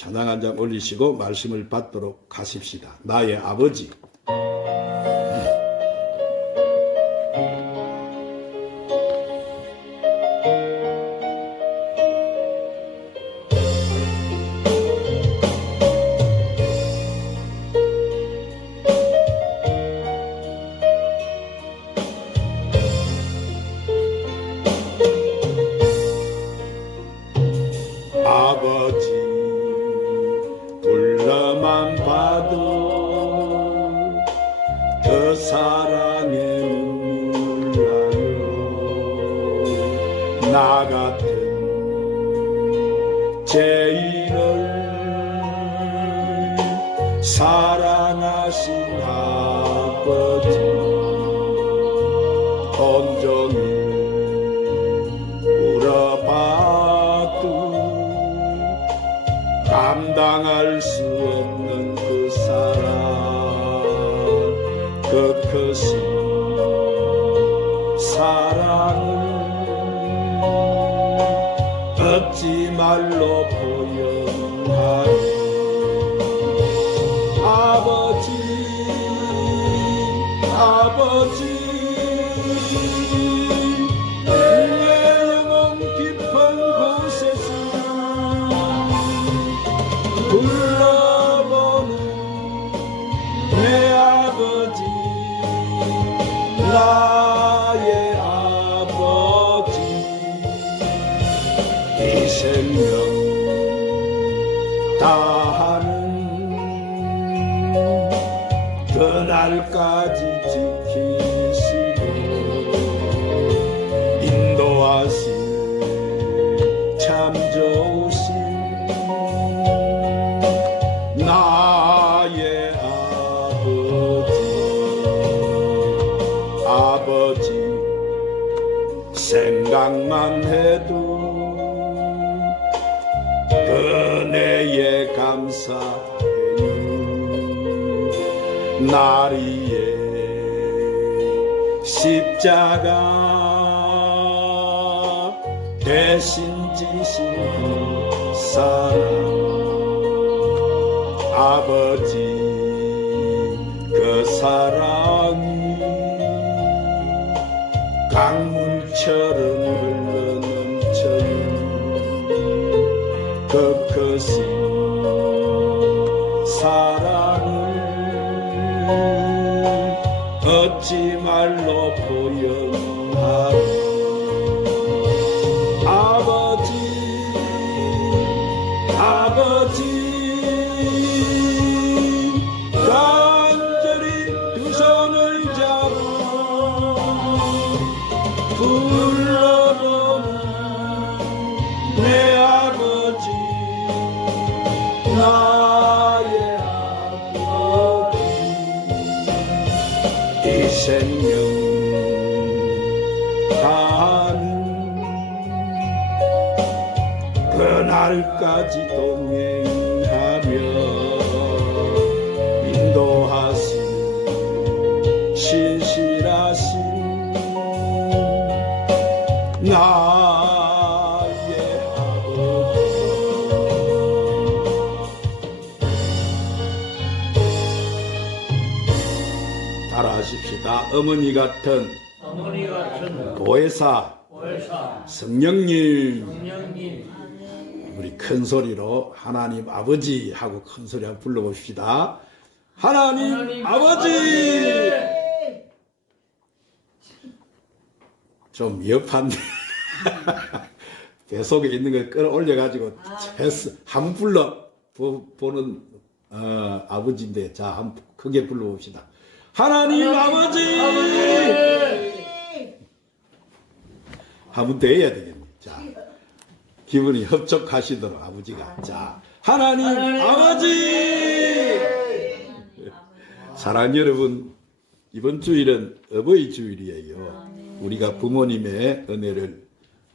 찬양 한 장 올리시고 말씀을 받도록 하십시다. 나의 아버지. 아버지 불러만 봐도 그 사랑에 눈물 나요. 나 같은 죄인을 사랑하신 아버지 온종일 울어봐도 감당할 수 없는 그 사랑, 그 크신 사랑을 어찌 말로 표현하리. 아버지, 아버지, 내 영혼 깊은 곳에서 불러보는 내 아버지, 나의 아버지. 이 생명 다하는 그날까지 지키시고 인도하신 참 좋으신 나의 아버지, 생각만 해도 은혜에 감사해요. 날 위해 십자가 대신 지신 그 사랑. 아버지 그 사랑이 강물처럼 흘러넘쳐요. 그 크신 사랑을 어찌 말로 표현하리. 아버지, 아버지, 간절히 두 손을 잡아 불러보는 내 아버지, 나의 아버지. 이 생명 다하는 그날까지 동행하며 인도하신 신실하신 나의 아버지. 따라하십시다. 어머니 같은 보혜사 성령님. 우리 큰 소리로 하나님 아버지 하고 큰 소리 한번 불러봅시다. 하나님 아버지. 좀 위협한데 배 속에 있는 걸 끌어올려가지고 한번 불러보는 아버지인데, 자 한번 크게 불러봅시다. 하나님 아버지. 한번 더 해야 되겠네. 자, 기분이 흡족하시도록 아버지가. 자, 하나님 아버지. 사랑하는 여러분, 이번 주일은 어버이 주일이에요. 우리가 부모님의 은혜를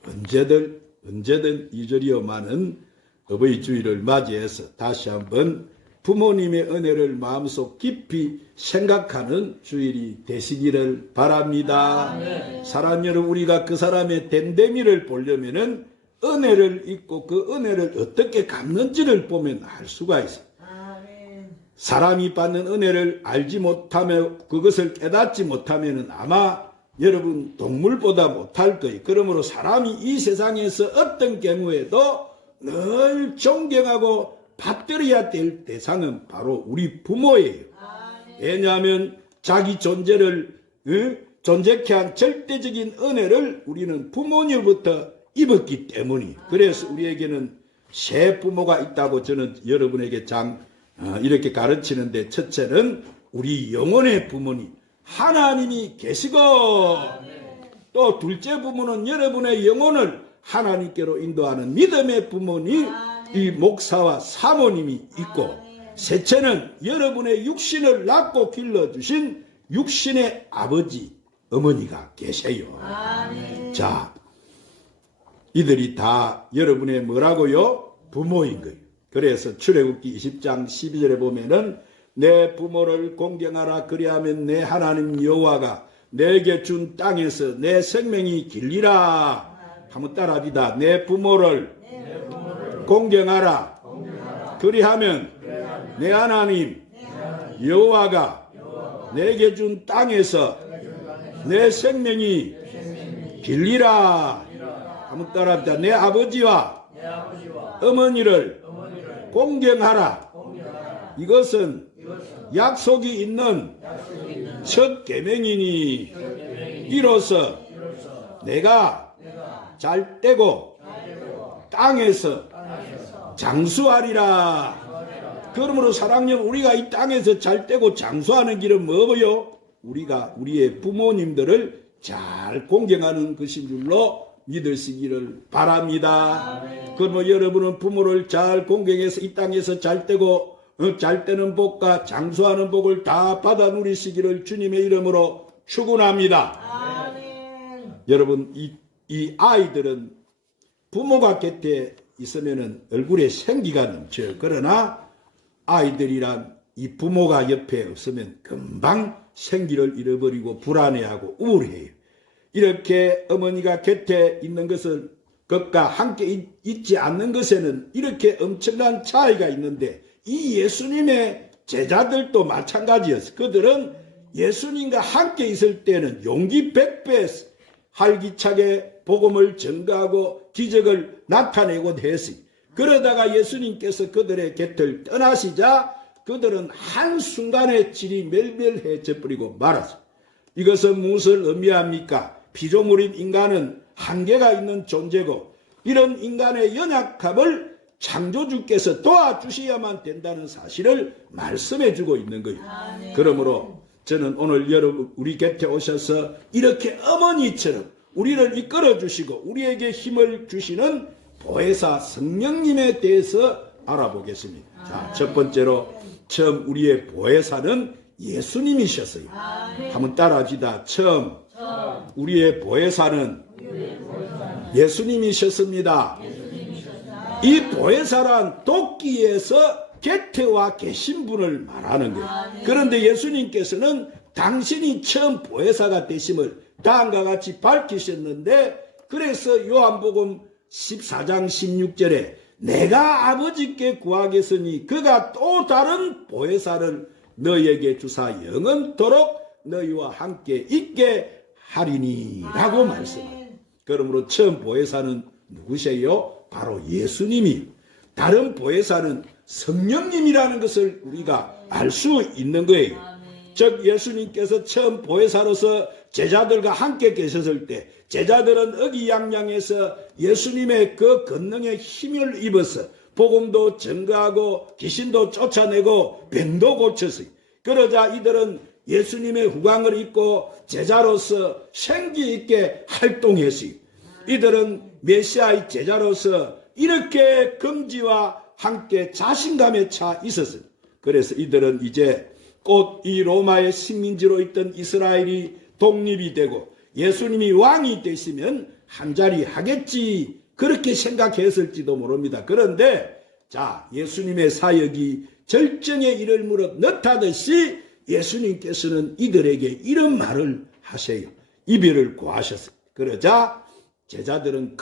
언제든 잊으려마는 어버이 주일을 맞이해서 다시 한번 부모님의 은혜를 마음속 깊이 생각하는 주일이 되시기를 바랍니다. 사랑하는 여러분, 우리가 그 사람의 됨됨이를 보려면은 은혜를 잊고 그 은혜를 어떻게 갚는지를 보면 알 수가 있어요. 사람이 받는 은혜를 알지 못하며 그것을 깨닫지 못하면 아마 여러분 동물보다 못할 거예요. 그러므로 사람이 이 세상에서 어떤 경우에도 늘 존경하고 받들어야 될 대상은 바로 우리 부모예요. 왜냐하면 자기 존재를 존재케 한 절대적인 은혜를 우리는 부모님부터 입었기 때문이에요. 그래서 우리에게는 세 부모가 있다고 저는 여러분에게 이렇게 가르치는데, 첫째는 우리 영혼의 부모님 하나님이 계시고, 또 둘째 부모는 여러분의 영혼을 하나님께로 인도하는 믿음의 부모님, 이 목사와 사모님이 있고, 셋째는 여러분의 육신을 낳고 길러주신 육신의 아버지, 어머니가 계세요. 자, 이들이 다 여러분의 뭐라고요? 부모인 거예요. 그래서 출애굽기 20장 12절에 보면은 내 부모를 공경하라, 그리하면 내 하나님 여호와가 내게 준 땅에서 내 생명이 길리라. 한번 따라합니다. 내 부모를 공경하라, 그리하면 내 하나님 여호와가 내게 준 땅에서 내 생명이 길리라. 한번 따라합니다. 내 아버지와 어머니를 공경하라. 이것은 약속이 있는 첫 계명이니 이로써 내가 잘 되고 땅에서 장수하리라. 그러므로 사랑하는 우리가 이 땅에서 잘 되고 장수하는 길은 뭐고요? 우리가 우리의 부모님들을 잘 공경하는 것인 줄로 믿으시기를 바랍니다. 그러면 여러분은 부모를 잘 공경해서 이 땅에서 잘 되고 잘 되는 복과 장수하는 복을 다 받아 누리시기를 주님의 이름으로 축원합니다. 여러분, 이 아이들은 부모가 곁에 있으면 얼굴에 생기가 넘쳐요. 그러나 아이들이란 이 부모가 옆에 없으면 금방 생기를 잃어버리고 불안해하고 우울해요. 이렇게 어머니가 곁에 있는 것과 함께 있지 않는 것에는 이렇게 엄청난 차이가 있는데, 이 예수님의 제자들도 마찬가지였어요. 그들은 예수님과 함께 있을 때는 용기 100배 활기차게 복음을 전가하고 기적을 나타내곤 했어요. 그러다가 예수님께서 그들의 곁을 떠나시자 그들은 한순간에 질이 멸멸해져 버리고 말았어요. 이것은 무엇을 의미합니까? 피조물인 인간은 한계가 있는 존재고, 이런 인간의 연약함을 창조주께서 도와주셔야만 된다는 사실을 말씀해 주고 있는 거예요. 그러므로 저는 오늘 여러분 우리 곁에 오셔서 이렇게 어머니처럼 우리를 이끌어 주시고 우리에게 힘을 주시는 보혜사 성령님에 대해서 알아보겠습니다. 자, 첫 번째로 처음 우리의 보혜사는 예수님이셨어요. 한번 따라합시다. 처음 우리의 보혜사는 예수님이셨습니다. 이 보혜사란 돕기에서 곁에 와 계신 분을 말하는 거예요. 그런데 예수님께서는 당신이 처음 보혜사가 되심을 다음과 같이 밝히셨는데, 그래서 요한복음 14장 16절에 내가 아버지께 구하겠으니 그가 또 다른 보혜사를 너희에게 주사 영원토록 너희와 함께 있게 하리니 라고 말씀합니다. 그러므로 처음 보혜사는 누구세요? 바로 예수님이. 다른 보혜사는 성령님이라는 것을 우리가 알 수 있는 거예요. 즉 예수님께서 처음 보혜사로서 제자들과 함께 계셨을 때 제자들은 의기양양해서 예수님의 그 권능의 힘을 입어서 복음도 전가하고 귀신도 쫓아내고 병도 고쳤어요. 그러자 이들은 예수님의 후광을 입고 제자로서 생기 있게 활동했어요. 이들은 메시아의 제자로서 이렇게 긍지와 함께 자신감에 차 있었어요. 그래서 이들은 이제 곧 이 로마의 식민지로 있던 이스라엘이 독립이 되고 예수님이 왕이 되시면 한자리 하겠지, 그렇게 생각했을지도 모릅니다. 그런데 자, 예수님의 사역이 절정에 이르므로 넣다듯이 예수님께서는 이들에게 이런 말을 하세요. 이별을 고하셨어요. 그러자 제자들은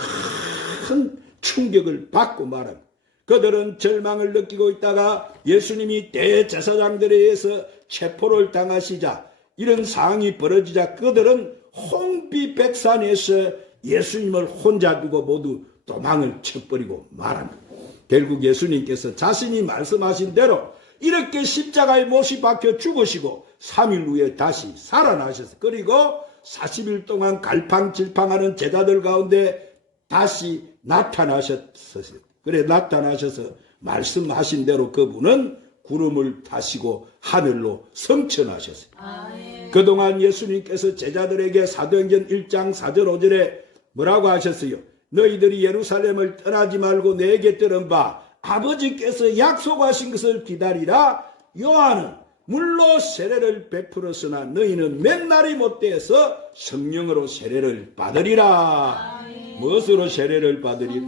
큰 충격을 받고 말합니다. 그들은 절망을 느끼고 있다가 예수님이 대제사장들에 의해서 체포를 당하시자, 이런 상황이 벌어지자 그들은 홍비백산에서 예수님을 혼자 두고 모두 도망을 쳐버리고 말합니다. 결국 예수님께서 자신이 말씀하신 대로 이렇게 십자가에 못이 박혀 죽으시고 3일 후에 다시 살아나셨어요. 그리고 40일 동안 갈팡질팡하는 제자들 가운데 다시 나타나셨어요. 그래 나타나셔서 말씀하신 대로 그분은 구름을 타시고 하늘로 승천하셨어요. 그동안 예수님께서 제자들에게 사도행전 1장 4절 5절에 뭐라고 하셨어요? 너희들이 예루살렘을 떠나지 말고 내게 들은 바 아버지께서 약속하신 것을 기다리라. 요한은 물로 세례를 베풀었으나 너희는 몇 날이 못되어서 성령으로 세례를 받으리라. 무엇으로 세례를 받으리라?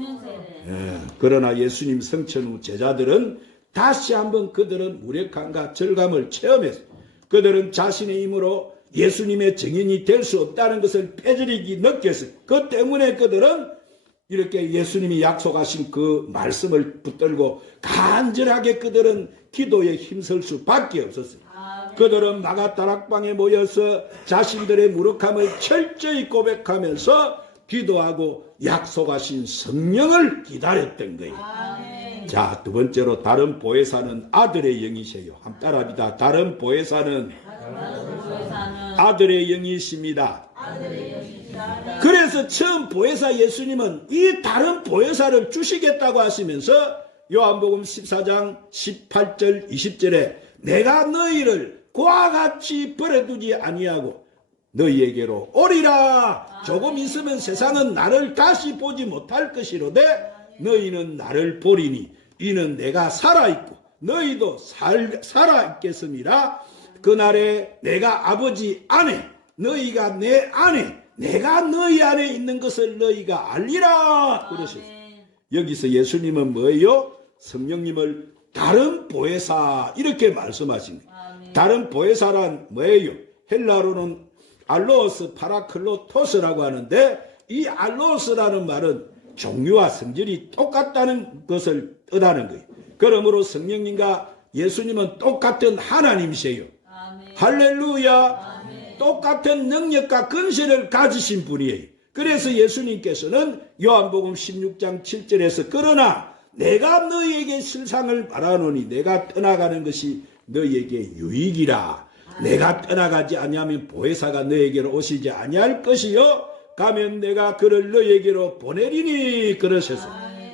그러나 예수님 성천 후 제자들은 다시 한번 그들은 무력함과 절감을 체험했어요. 그들은 자신의 힘으로 예수님의 증인이 될 수 없다는 것을 뼈저리게 느꼈어요. 그 때문에 그들은 이렇게 예수님이 약속하신 그 말씀을 붙들고 간절하게 그들은 기도에 힘쓸 수밖에 없었어요. 그들은 마가다락방에 모여서 자신들의 무력함을 철저히 고백하면서 기도하고 약속하신 성령을 기다렸던 거예요. 자, 두 번째로 다른 보혜사는 아들의 영이세요. 한번 따라합니다. 다른 보혜사는 아들의 영이십니다. 그래서 처음 보혜사 예수님은 이 다른 보혜사를 주시겠다고 하시면서 요한복음 14장 18절 20절에 내가 너희를 그와 같이 버려두지 아니하고 너희에게로 오리라. 조금 있으면 세상은 나를 다시 보지 못할 것이로되 너희는 나를 보리니 이는 내가 살아있고 너희도 살아있겠음이라. 그날에 내가 아버지 안에 너희가 내 안에 내가 너희 안에 있는 것을 너희가 알리라 그러셨어요. 여기서 예수님은 뭐예요? 성령님을 다른 보혜사 이렇게 말씀하십니다. 다른 보혜사란 뭐예요? 헬라로는 알로스 파라클로토스라고 하는데 이 알로스라는 말은 종류와 성질이 똑같다는 것을 뜻하는 거예요. 그러므로 성령님과 예수님은 똑같은 하나님이세요. 할렐루야. 똑같은 능력과 근세를 가지신 분이에요. 그래서 예수님께서는 요한복음 16장 7절에서 그러나 내가 너희에게 실상을 말하노니 내가 떠나가는 것이 너희에게 유익이라. 내가 떠나가지 아니하면 보혜사가 너희에게로 오시지 아니할 것이요 가면 내가 그를 너희에게로 보내리니 그러셔서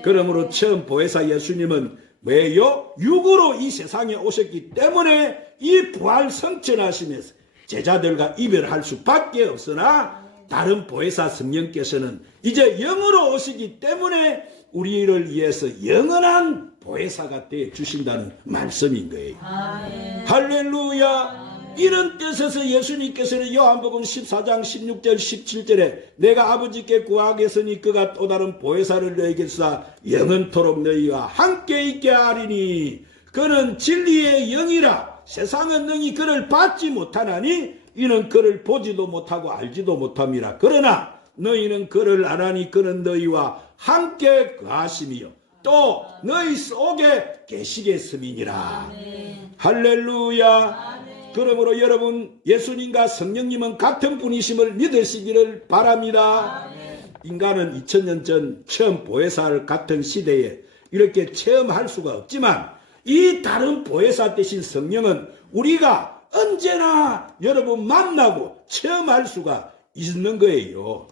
그러므로 처음 보혜사 예수님은 왜요? 육으로 이 세상에 오셨기 때문에 이 부활 성천하시면서 제자들과 이별할 수밖에 없으나 다른 보혜사 성령께서는 이제 영으로 오시기 때문에 우리를 위해서 영원한 보혜사가 되어 주신다는 말씀인 거예요. 할렐루야. 이런 뜻에서 예수님께서는 요한복음 14장 16절 17절에 내가 아버지께 구하겠으니 그가 또 다른 보혜사를 너희에게 주사 영원토록 너희와 함께 있게 하리니 그는 진리의 영이라. 세상은 능히 그를 받지 못하나니 이는 그를 보지도 못하고 알지도 못함이라. 그러나 너희는 그를 아나니 그는 너희와 함께 거하심이요 또 너희 속에 계시겠음이니라. 할렐루야. 그러므로 여러분 예수님과 성령님은 같은 분이심을 믿으시기를 바랍니다. 인간은 2000년 전 처음 보혜사를 같은 시대에 이렇게 체험할 수가 없지만 이 다른 보혜사 대신 성령은 우리가 언제나 여러분 만나고 체험할 수가 있는 거예요.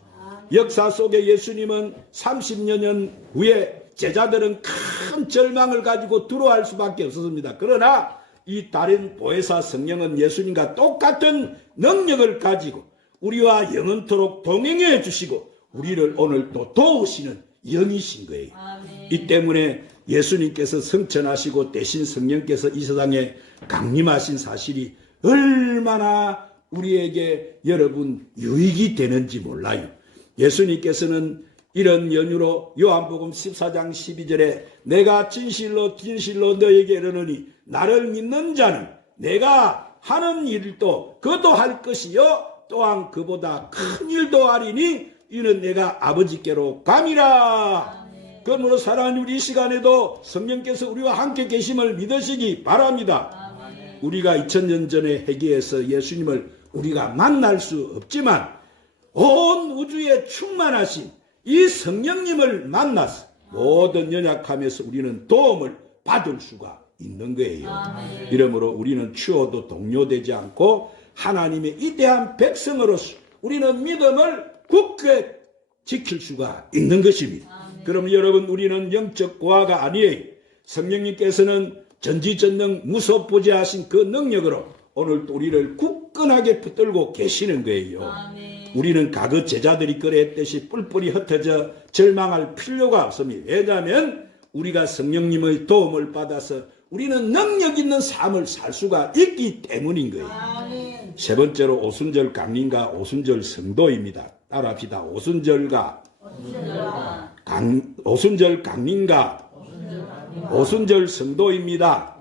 역사 속에 예수님은 30여 년 후에 제자들은 큰 절망을 가지고 두려워할 수밖에 없었습니다. 그러나 이 다른 보혜사 성령은 예수님과 똑같은 능력을 가지고 우리와 영원토록 동행해 주시고 우리를 오늘 또 도우시는 영이신 거예요. 이 때문에 예수님께서 성천하시고 대신 성령께서 이 세상에 강림하신 사실이 얼마나 우리에게 여러분 유익이 되는지 몰라요. 예수님께서는 이런 연유로 요한복음 14장 12절에 내가 진실로 진실로 너에게 이르노니 나를 믿는 자는 내가 하는 일도 그도 할 것이요 또한 그보다 큰 일도 하리니 이는 내가 아버지께로 감이라. 그러므로 사랑하는 우리 이 시간에도 성령께서 우리와 함께 계심을 믿으시기 바랍니다. 우리가 2000년 전에 회개해서 예수님을 우리가 만날 수 없지만 온 우주에 충만하신 이 성령님을 만나서 모든 연약함에서 우리는 도움을 받을 수가 있는 거예요. 이러므로 우리는 추워도 동요되지 않고 하나님의 이대한 백성으로서 우리는 믿음을 굳게 지킬 수가 있는 것입니다. 그럼 여러분, 우리는 영적 고아가 아니에요. 성령님께서는 전지전능 무소부지하신 그 능력으로 오늘도 우리를 굳건하게 붙들고 계시는 거예요. 우리는 과거 제자들이 그랬듯이 뿔뿔이 흩어져 절망할 필요가 없습니다. 왜냐하면 우리가 성령님의 도움을 받아서 우리는 능력 있는 삶을 살 수가 있기 때문인 거예요. 세 번째로 오순절 강림과 오순절 성도입니다. 따라합시다. 오순절 강림과 오순절 성도입니다.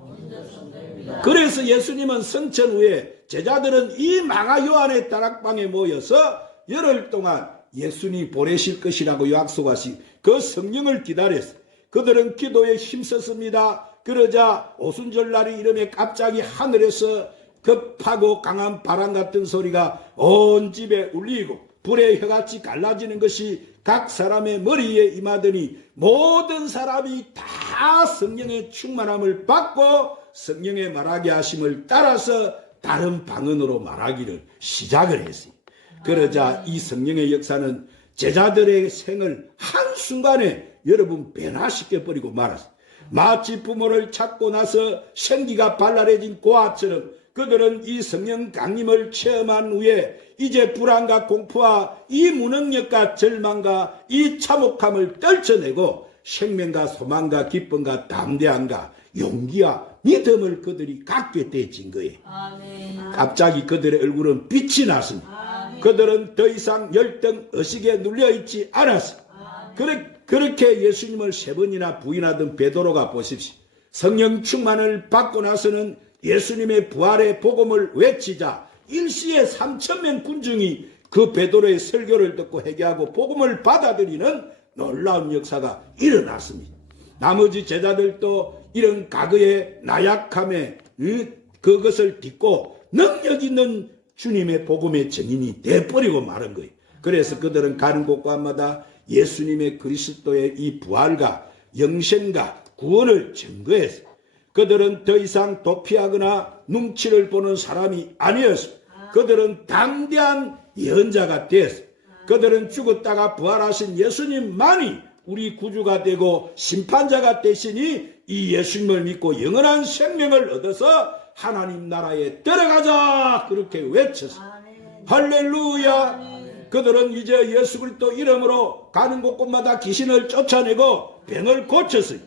그래서 예수님은 성천 후에 제자들은 이 망하 요한의 다락방에 모여서 열흘 동안 예수님이 보내실 것이라고 약속하신 그 성령을 기다렸어요. 그들은 기도에 힘썼습니다. 그러자 오순절날이 이름에 갑자기 하늘에서 급하고 강한 바람 같은 소리가 온 집에 울리고 불의 혀같이 갈라지는 것이 각 사람의 머리에 임하더니 모든 사람이 다 성령의 충만함을 받고 성령의 말하게 하심을 따라서 다른 방언으로 말하기를 시작을 했어요. 그러자 이 성령의 역사는 제자들의 생을 한순간에 여러분 변화시켜버리고 말았어요. 마치 부모를 찾고 나서 생기가 발랄해진 고아처럼 그들은 이 성령 강림을 체험한 후에 이제 불안과 공포와 이 무능력과 절망과 이 참혹함을 떨쳐내고 생명과 소망과 기쁨과 담대함과 용기와 믿음을 그들이 갖게 되진 거예요. 갑자기 그들의 얼굴은 빛이 났습니다. 그들은 더 이상 열등 의식에 눌려있지 않았어요. 그렇게 예수님을 3번이나 부인하던 베드로가 보십시오. 성령 충만을 받고 나서는 예수님의 부활의 복음을 외치자 일시에 3,000명 군중이 그 베드로의 설교를 듣고 회개하고 복음을 받아들이는 놀라운 역사가 일어났습니다. 나머지 제자들도 이런 과거의 나약함에 그것을 딛고 능력 있는 주님의 복음의 증인이 돼버리고 마는 거예요. 그래서 그들은 가는 곳곳마다 예수님의 그리스도의 이 부활과 영생과 구원을 증거했어요. 그들은 더 이상 도피하거나 눈치를 보는 사람이 아니었습니다. 그들은 담대한 예언자가 됐어요. 그들은 죽었다가 부활하신 예수님만이 우리 구주가 되고 심판자가 되시니 이 예수님을 믿고 영원한 생명을 얻어서 하나님 나라에 들어가자 그렇게 외쳤어요. 할렐루야. 그들은 이제 예수 그리스도 이름으로 가는 곳곳마다 귀신을 쫓아내고 병을 고쳤어요.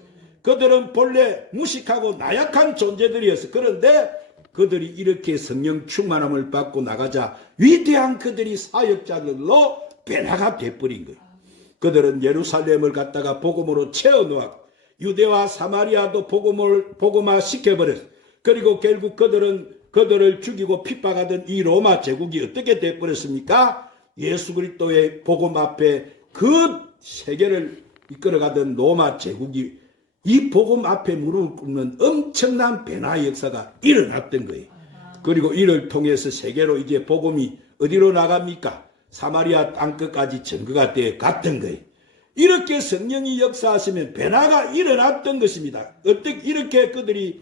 그들은 본래 무식하고 나약한 존재들이었어요. 그런데 그들이 이렇게 성령 충만함을 받고 나가자 위대한 그들이 사역자들로 변화가 돼버린 거예요. 그들은 예루살렘을 갖다가 복음으로 채워놓았고 유대와 사마리아도 복음화 시켜버렸어요. 그리고 결국 그들을 죽이고 핍박하던 이 로마 제국이 어떻게 돼버렸습니까? 예수 그리스도의 복음 앞에 그 세계를 이끌어가던 로마 제국이 이 복음 앞에 무릎을 꿇는 엄청난 변화의 역사가 일어났던 거예요. 그리고 이를 통해서 세계로 이제 복음이 어디로 나갑니까? 사마리아 땅끝까지 전거가 되어 갔던 거예요. 이렇게 성령이 역사하시면 변화가 일어났던 것입니다. 어떻게 이렇게 그들이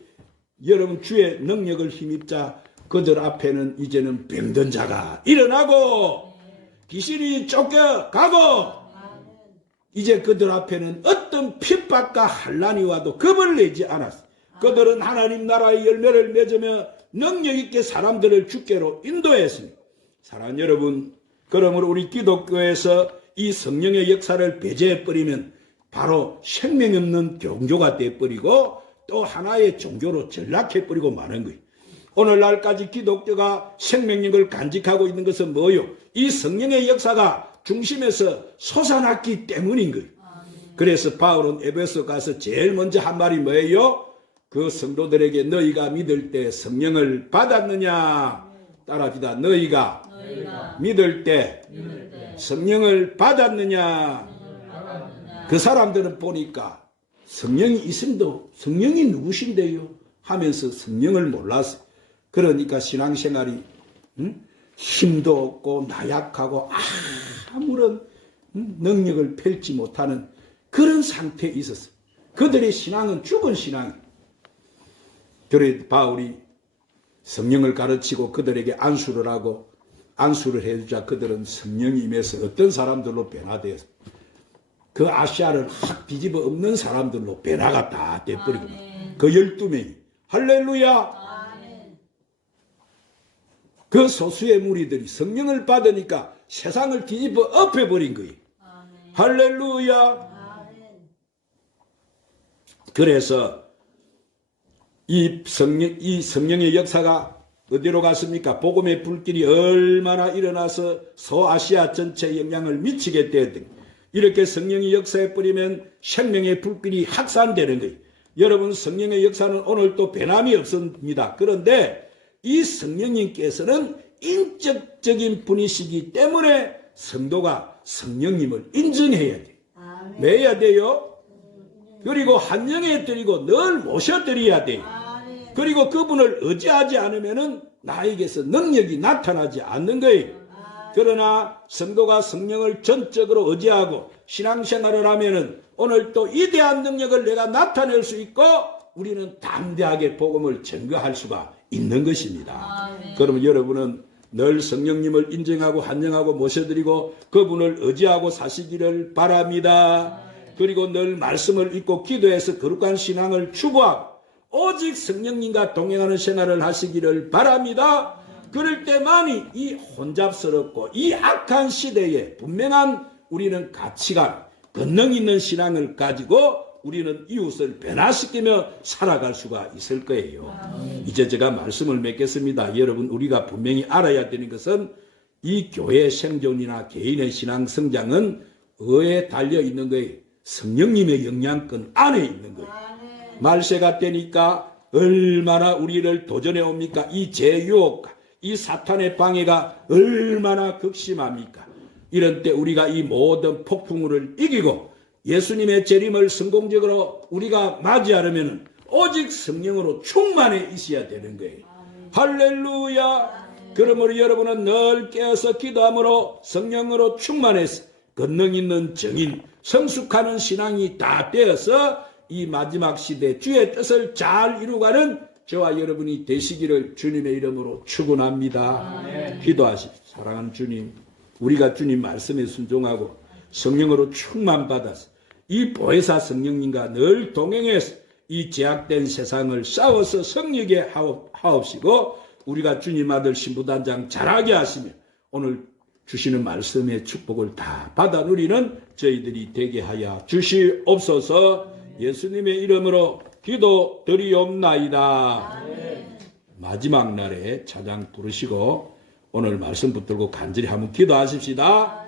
여러분 주의 능력을 힘입자 그들 앞에는 이제는 병든 자가 일어나고 귀신이 쫓겨가고 이제 그들 앞에는 어떤 핍박과 환난이 와도 겁을 내지 않았어요. 그들은 하나님 나라의 열매를 맺으며 능력 있게 사람들을 주께로 인도했습니다. 사랑하는 여러분, 그러므로 우리 기독교에서 이 성령의 역사를 배제해버리면 바로 생명 없는 종교가 돼버리고 또 하나의 종교로 전락해버리고 마는 거예요. 오늘날까지 기독교가 생명력을 간직하고 있는 것은 뭐요? 이 성령의 역사가 중심에서 솟아났기 때문인 거예요. 그래서 바울은 에베소 가서 제일 먼저 한 말이 뭐예요? 그 성도들에게 너희가 믿을 때 성령을 받았느냐? 따라합시다. 너희가 믿을 때 성령을 받았느냐? 그 사람들은 보니까 성령이 있음도 성령이 누구신데요? 하면서 성령을 몰랐어요. 그러니까 신앙생활이 힘도 없고 나약하고 아무런 능력을 펼지 못하는 그런 상태에 있었어요. 그들의 신앙은 죽은 신앙이에요. 그래 바울이 성령을 가르치고 그들에게 안수를 하고 안수를 해주자 그들은 성령이 임해서 어떤 사람들로 변화되었어요. 그 아시아를 확 뒤집어 엎는 사람들로 변화가 다 돼버리고 그 12명이 할렐루야. 그 소수의 무리들이 성령을 받으니까 세상을 뒤집어 엎어버린 거예요. 할렐루야. 그래서 이 성령의 역사가 어디로 갔습니까? 복음의 불길이 얼마나 일어나서 소아시아 전체에 영향을 미치게 되었던 이렇게 성령의 역사에 뿌리면 생명의 불길이 확산되는 거예요. 여러분 성령의 역사는 오늘도 변함이 없습니다. 그런데 이 성령님께서는 인격적인 분이시기 때문에 성도가 성령님을 인정해야 돼요. 왜 해야 돼요? 그리고 한영에 드리고 늘 모셔드려야 돼요. 그리고 그분을 의지하지 않으면 나에게서 능력이 나타나지 않는 거예요. 그러나 성도가 성령을 전적으로 의지하고 신앙생활을 하면은 오늘 또 이대한 능력을 내가 나타낼 수 있고 우리는 담대하게 복음을 증거할 수가 있는 것입니다. 그러면 여러분은 늘 성령님을 인정하고 환영하고 모셔드리고 그분을 의지하고 사시기를 바랍니다. 그리고 늘 말씀을 읽고 기도해서 거룩한 신앙을 추구하고 오직 성령님과 동행하는 생활을 하시기를 바랍니다. 그럴 때만이 이 혼잡스럽고 이 악한 시대에 분명한 우리는 가치관, 권능 있는 신앙을 가지고 우리는 이웃을 변화시키며 살아갈 수가 있을 거예요. 이제 제가 말씀을 맺겠습니다. 여러분 우리가 분명히 알아야 되는 것은 이 교회 생존이나 개인의 신앙 성장은 어에 달려 있는 거예요. 성령님의 영향권 안에 있는 거예요. 말세가 되니까 얼마나 우리를 도전해 옵니까? 이 제유혹과 이 사탄의 방해가 얼마나 극심합니까? 이런 때 우리가 이 모든 폭풍우를 이기고 예수님의 재림을 성공적으로 우리가 맞이하려면 오직 성령으로 충만해 있어야 되는 거예요. 할렐루야. 그러므로 여러분은 늘 깨어서 기도함으로 성령으로 충만해서 권능 있는 정인 성숙하는 신앙이 다 되어서 이 마지막 시대 주의 뜻을 잘 이루가는 저와 여러분이 되시기를 주님의 이름으로 축원합니다. 기도하십시오. 사랑하는 주님, 우리가 주님 말씀에 순종하고 성령으로 충만받아서 이 보혜사 성령님과 늘 동행해서 이 제약된 세상을 싸워서 성리게 하옵시고 우리가 주님 아들 신부단장 잘하게 하시며 오늘 주시는 말씀의 축복을 다 받아 누리는 저희들이 되게 하여 주시옵소서. 예수님의 이름으로 기도드리옵나이다. 마지막 날에 찬양 부르시고 오늘 말씀 붙들고 간절히 한번 기도하십시다.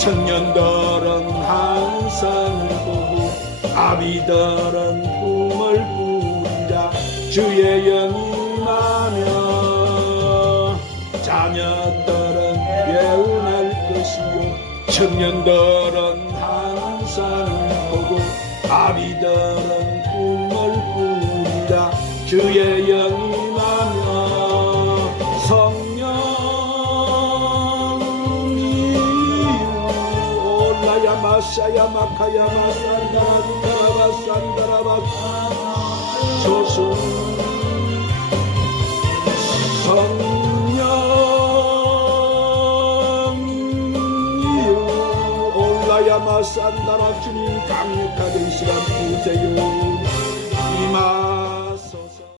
청년들은 항상을 보고 아비들은 꿈을 꾸리라. 주의 영이 임하며 자녀들은 예언할 것이요 청년들은 항상을 보고 아비들은 꿈을 꾸리라. 주의 영이 임하며 마사야 마카야 마산다라바 산다라바 소수 성령이여 올라야 마산다라 주님 강력하게 이 시간 주세요.